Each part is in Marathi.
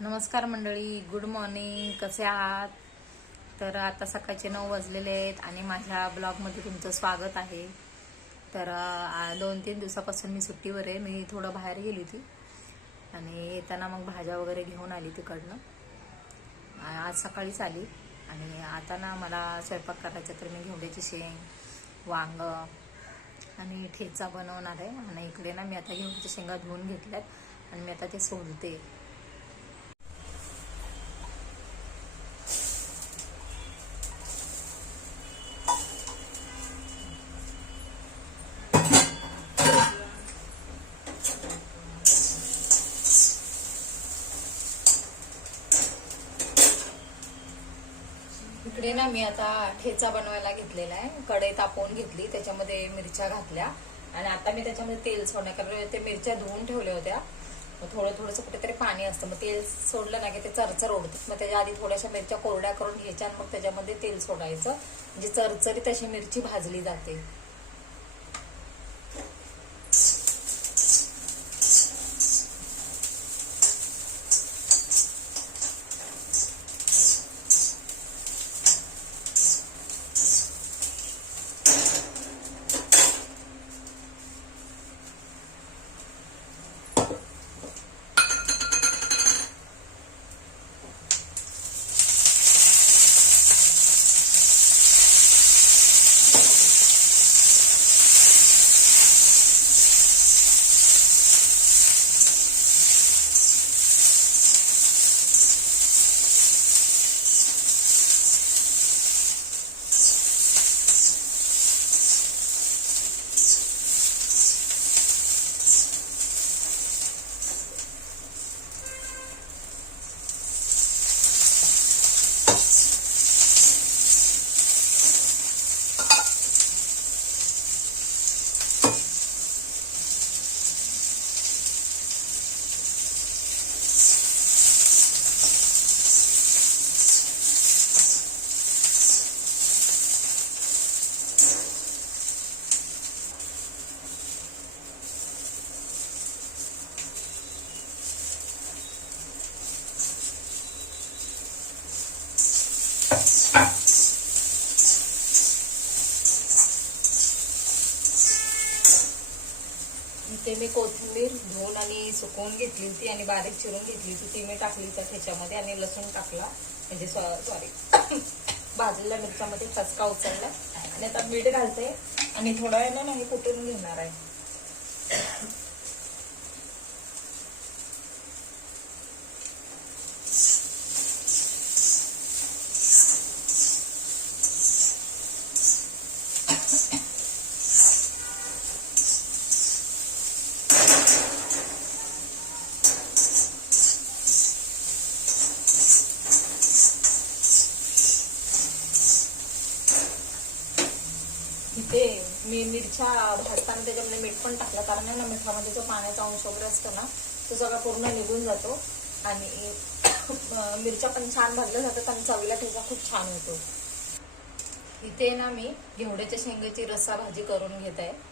नमस्कार मंडळी, गुड मॉर्निंग. कसे आहात? तर आता सकाळचे 9 वाजलेले आहेत आणि माझ्या ब्लॉगमध्ये तुमचं स्वागत आहे. तर 2-3 दिवसापासून मी सुट्टीवर आहे. मी थोडं बाहेर गेली होती आणि येताना मग भाज्या वगैरे घेऊन आली तिकडनं. आज सकाळीच आली आणि आता ना मला स्वयंपाक करायचा, तर मी घेवड्याची शेंग, वांग आणि ठेचा बनवणार आहे. आणि इकडे ना मी आता घेवड्याच्या शेंगा धुवून घेतल्यात आणि मी आता ते सोलते. इकडे ना मी आता ठेचा बनवायला घेतलेला आहे. कढई तापवून घेतली, त्याच्यामध्ये मिरच्या घातल्या आणि आता मी त्याच्यामध्ये तेल सोडणार, कारण ते मिरच्या धुवून ठेवल्या होत्या. मग थोडंसं कुठेतरी पाणी असतं, मग तेल सोडलं ना की ते चरचर ओढतं. मग त्याच्या आधी थोड्याशा मिरच्या कोरड्या करून घ्यायच्या आणि मग त्याच्यामध्ये तेल सोडायचं, म्हणजे चरचरीत अशी मिरची भाजली जाते. इथे मी कोथिंबीर धुवून आणि सुकवून घेतली होती आणि बारीक चिरून घेतली होती, ती मी टाकली तर त्याच्यामध्ये, आणि लसूण टाकला, म्हणजे सॉरी भाजलेल्या मिरच्यामध्ये चचका उचलला. आणि आता मीठ घालते आणि थोडा वेळ ना हे कुटून घेणार आहे. इथे मी मिरच्या भाजताना त्याच्यामध्ये मीठ पण टाकलं, कारण ना मिठामध्ये जो पाण्याचा अंश वगैरे असतो ना तो सगळा पूर्ण निघून जातो आणि मिरच्या पण छान भाजल्या जातात आणि चवीला ठेचा खूप छान होतो. इथे ना मी घेवड्याच्या शेंगाची रस्सा भाजी करून घेत आहे.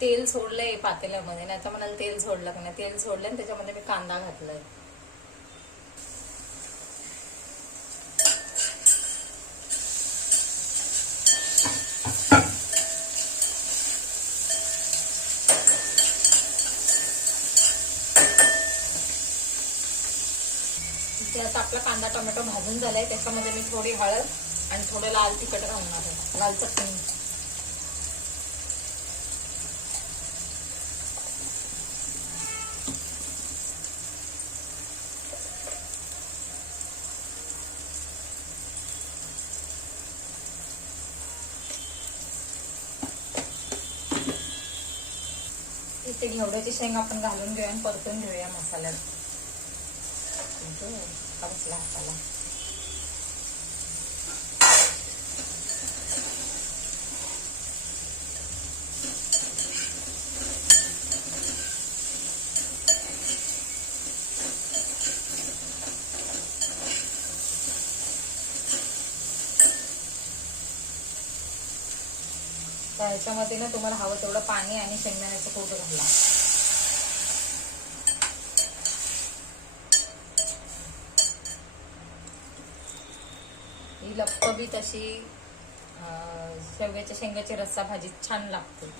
तेल सोडलंय पातेल्यामध्ये, नाही तर मला तेल सोडलं का नाही. तेल सोडलं आणि त्याच्यामध्ये मी कांदा घातलाय. इथे आता आपला कांदा टोमॅटो भाजून झालाय, त्याच्यामध्ये मी थोडी हळद आणि थोडं लाल तिखट घालणार आहे, लाल चटणी. इथे घेवड्याची शेंग आपण घालून घेऊया आणि परतून घेऊया मसाल्यात. बसला हाताला. तर ह्याच्यामध्ये ना तुम्हाला हवं तेवढं पाणी आणि शेंगदाण्याचं कूट घाला. ही लपबीत अशी शेवग्याच्या शेंगाची रस्सा भाजी छान लागते.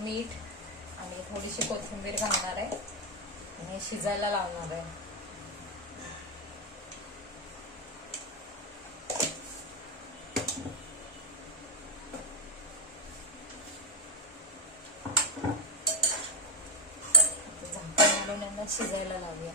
मीठ आणि थोडीशी कोथिंबीर घालणार आहे आणि शिजायला लावणार आहे. झाकण घालून यांना शिजायला लावूया.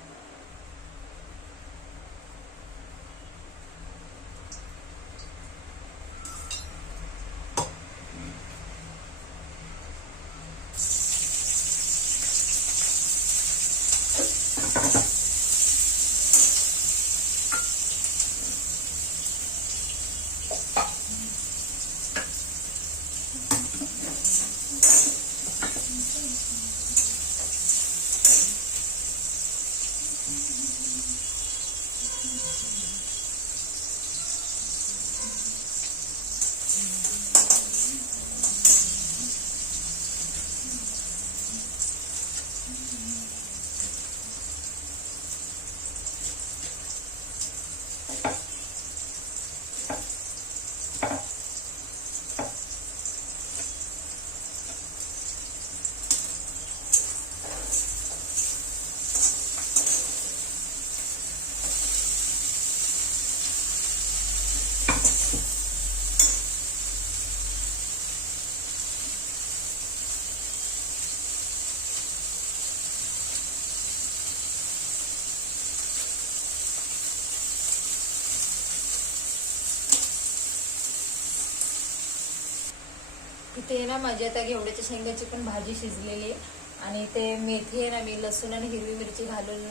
इथे ना माझी आता घेवड्याच्या शेंगाची पण भाजी शिजलेली आहे आणि ते मेथी आहे ना मी लसूण आणि हिरवी मिरची घालून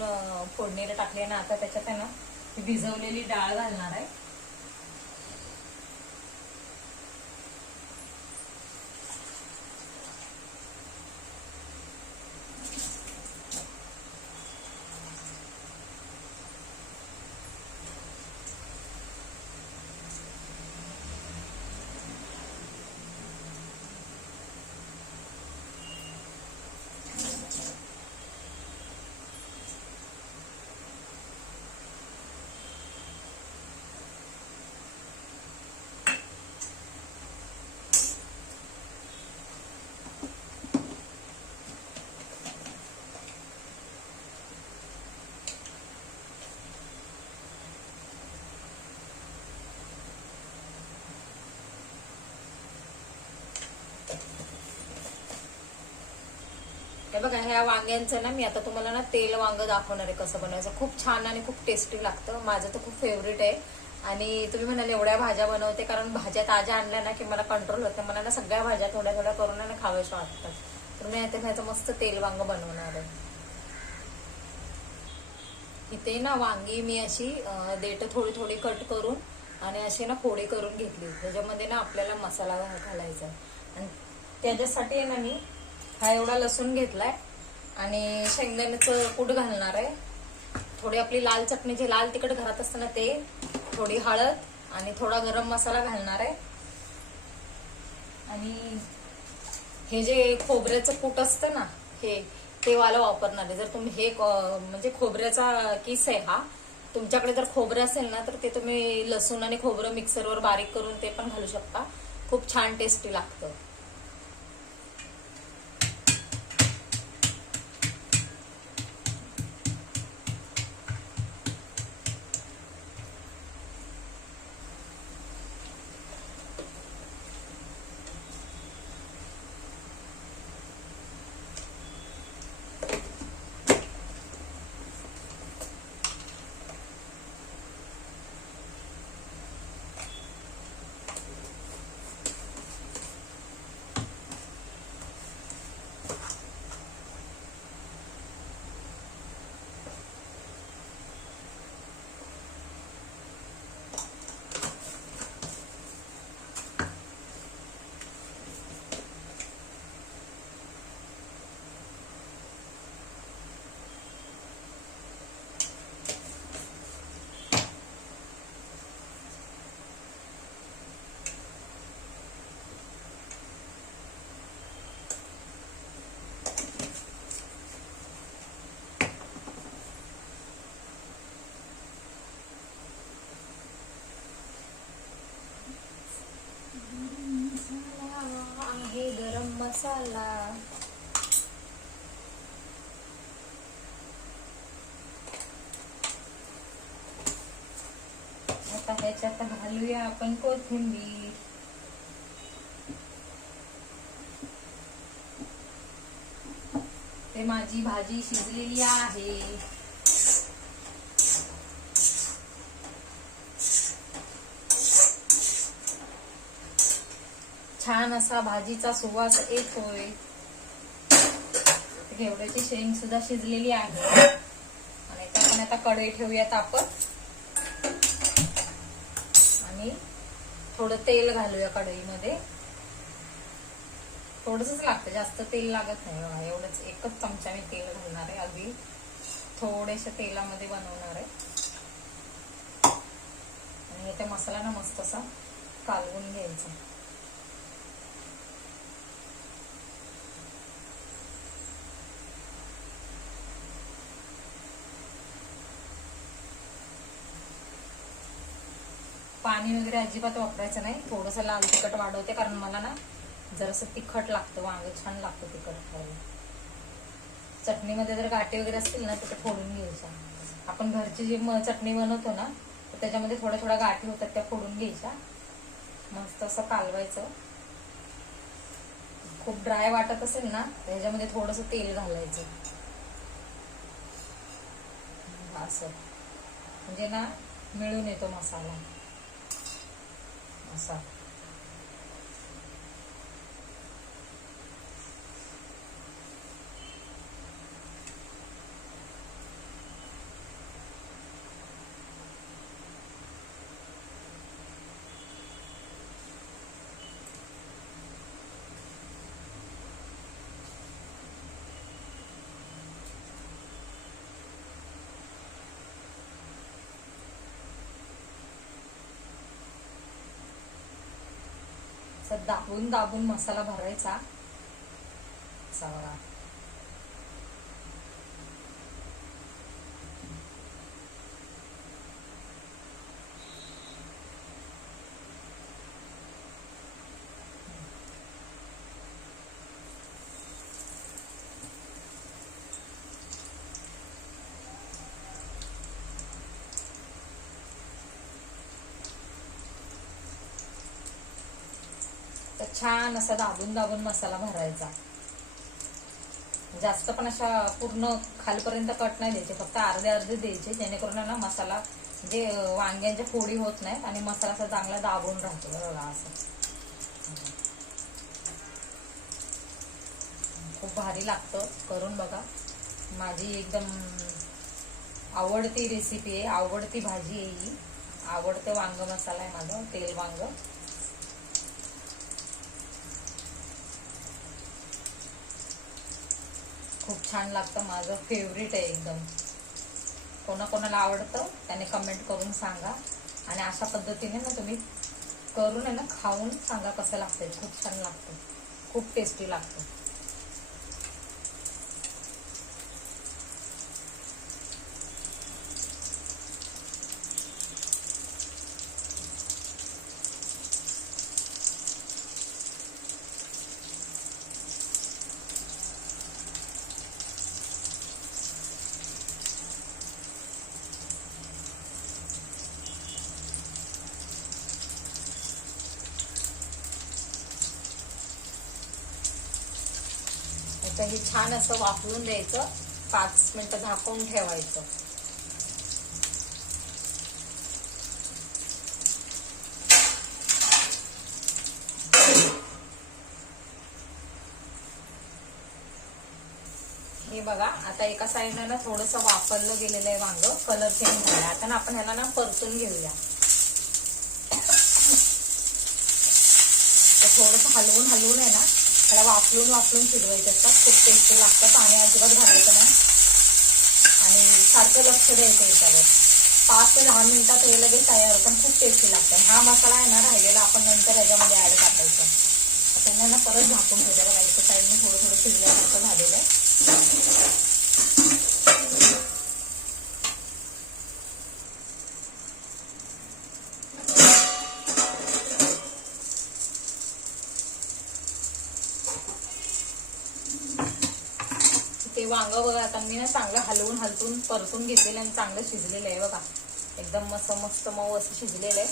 फोडणीला टाकली ना. आता त्याच्यात आहे ना भिजवलेली डाळ घालणार आहे. हे बघा ह्या वांग्यांचं ना मी आता तुम्हाला ना तेल वांग दाखवणार आहे कसं बनवायचं. खूप छान आणि खूप टेस्टी लागतं. माझं तर खूप फेवरेट आहे. आणि तुम्ही म्हणाले एवढ्या भाज्या बनवते, कारण भाज्या ताज्या आणल्या ना की मला कंट्रोल होते. मला ना सगळ्या भाज्या थोड्या थोड्या करून ना खाव्याशा वाटतात. तर मी आता ह्याचं मस्त तेल वांग बनवणार आहे. इथे ना वांगी मी अशी देठ थोडी थोडी कट करून आणि अशी ना फोडी करून घेतली. त्याच्यामध्ये ना आपल्याला मसाला घालायचा आणि त्याच्यासाठी आहे ना मी हा एवढा लसूण घेतलाय आणि शेंगदाण्याचं कूट घालणार आहे. थोडी आपली लाल चटणी, जे लाल तिखट घरात असतं ना ते, थोडी हळद आणि थोडा गरम मसाला घालणार आहे. आणि हे जे खोबऱ्याचं कूट असतं ना ते वाला वापरणार आहे. जर तुम्ही हे म्हणजे खोबऱ्याचा किस आहे हा, तुमच्याकडे जर खोबरं असेल ना तर ते तुम्ही लसूण आणि खोबरं मिक्सरवर बारीक करून ते पण घालू शकता. खूप छान टेस्टी लागतं. मसाला. आता ह्याच्यात घालूया आपण कोथिंबीर. ते माझी भाजी शिजलेली आहे. छान असा भाजीचा सुवास येतोय. घेवड्याची शेंग सुद्धा शिजलेली आहे. आणि आपण आता कढई ठेवूयात आपण. आणि थोडं तेल घालूया कढईमध्ये. थोडंसंच लागतं, जास्त तेल लागत नाही बघा. एवढंच एकच चमचा मी तेल घालणार आहे. अगदी थोड्याशा तेलामध्ये बनवणार आहे. आणि इथे मसाला ना मस्त असा कालवून घ्यायचा. पाणी वगैरे अजिबात वापरायचं नाही. थोडंसं लाल तिखट वाढवते, कारण मला ना जरासं तिखट लागतं. वांग छान लागतं तिखट खायला. चटणीमध्ये जर गाठी वगैरे असतील ना तर ते फोडून घ्यायच्या. आपण घरची जी चटणी बनवतो ना तर त्याच्यामध्ये थोड्या थोड्या गाठी होतात, त्या फोडून घ्यायच्या. मस्त असं कालवायचं. खूप ड्राय वाटत असेल ना तर ह्याच्यामध्ये थोडंसं तेल घालायचं. असं म्हणजे ना मिळून येतो मसाला असा. दाबून दाबून मसाला भरायचा असा बघा. छान असा दाबून दाबून मसाला भरायचा. जास्त पण अशा पूर्ण खालपर्यंत कट नाही द्यायचे, फक्त अर्धे अर्धे द्यायचे, जेणेकरून ना मसाला म्हणजे वांग्यांच्या फोडी होत नाहीत आणि मसाला असा चांगला दाबून राहतो बघा. असं खूप भारी लागतं. करून बघा. माझी एकदम आवडती रेसिपी आहे, आवडती भाजी आहे ही. आवडतं वांग मसाला आहे माझं, तेल वांग. खूप छान लागतं. माझं फेवरेट आहे एकदम. कोणाकोणाला आवडतं त्याने कमेंट करून सांगा. आणि अशा पद्धतीने ना तुम्ही करून आहे ना खाऊन सांगा कसं लागतंय. खूप छान लागतं, खूप टेस्टी लागतं. आता हे छान असं वाफवून द्यायचं. 5 मिनिटं झाकून ठेवायचं. हे बघा आता एका साईडला ना थोडंसं वाफरलं गेलेलं आहे वांग, कलर चेंज झाला. आता ना आपण ह्याला ना परतून घेऊया. थोडंसं हलवून हलवून आहे ना त्याला वाफलून वाफलून शिजवायचे असतात. खूप टेस्टी लागतं. पाणी अजिबात घालायचं नाही आणि सारखं लक्ष द्यायचं याच्यावर. 5 ते 10 मिनिटात हे लगेच तयार होतं, खूप टेस्टी लागतं. हा मसाला आहे ना राहिलेला आपण नंतर याच्यामध्ये ऍड करायचा. त्यांना ना परत झाकून ठेवते बघा. इथे साईडने थोडं थोडं शिजल्यासारखं झालेलं आहे. ते वांग बघा आता मी ना चांगलं हलवून परतून घेतलेलं आणि चांगलं शिजलेलं आहे बघा. एकदम मस्त मस्त मऊ असं शिजलेलं आहे.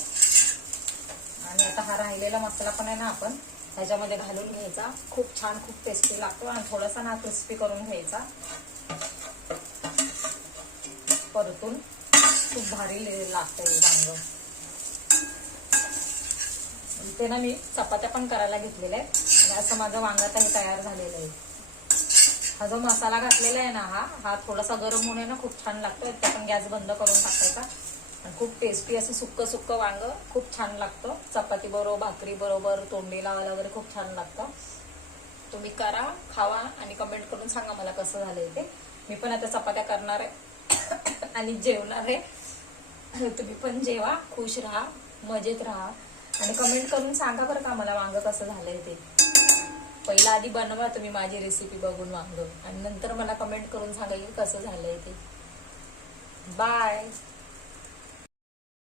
आणि आता हा राहिलेला मसाला पण आहे ना आपण ह्याच्यामध्ये घालून घ्यायचा. खूप छान खूप टेस्टी लागतो आणि थोडासा ना क्रिस्पी करून घ्यायचा परतून. खूप भारी लागतं हे वांग. इथे ना मी चपात्या पण करायला घेतलेल्या आहेत आणि असं माझं वांग आता हे तयार झालेलं आहे. हा जो मसाला घातलेला आहे ना हा थोडासा गरम होणे ना खूप छान लागतो. ते पण गॅस बंद करून टाकायचा आणि खूप टेस्टी असं सुक्क सुक्क वांग खूप छान लागतं. चपाती बरोबर भाकरी बरोबर तोंडी लावायला वगैरे खूप छान लागतं. तुम्ही करा खावा आणि कमेंट करून सांगा मला कसं झालंय ते. मी पण आता चपात्या करणार आहे आणि जेवणार आहे. तुम्ही पण जेवा, खुश राहा, मजेत राहा आणि कमेंट करून सांगा बरं का मला वांग कसं झालंय ते. पहिला आधी बनवा तुम्ही माझी रेसिपी बघून वांग आणि नंतर मला कमेंट करून सांगा की कसं झालंय ते. बाय.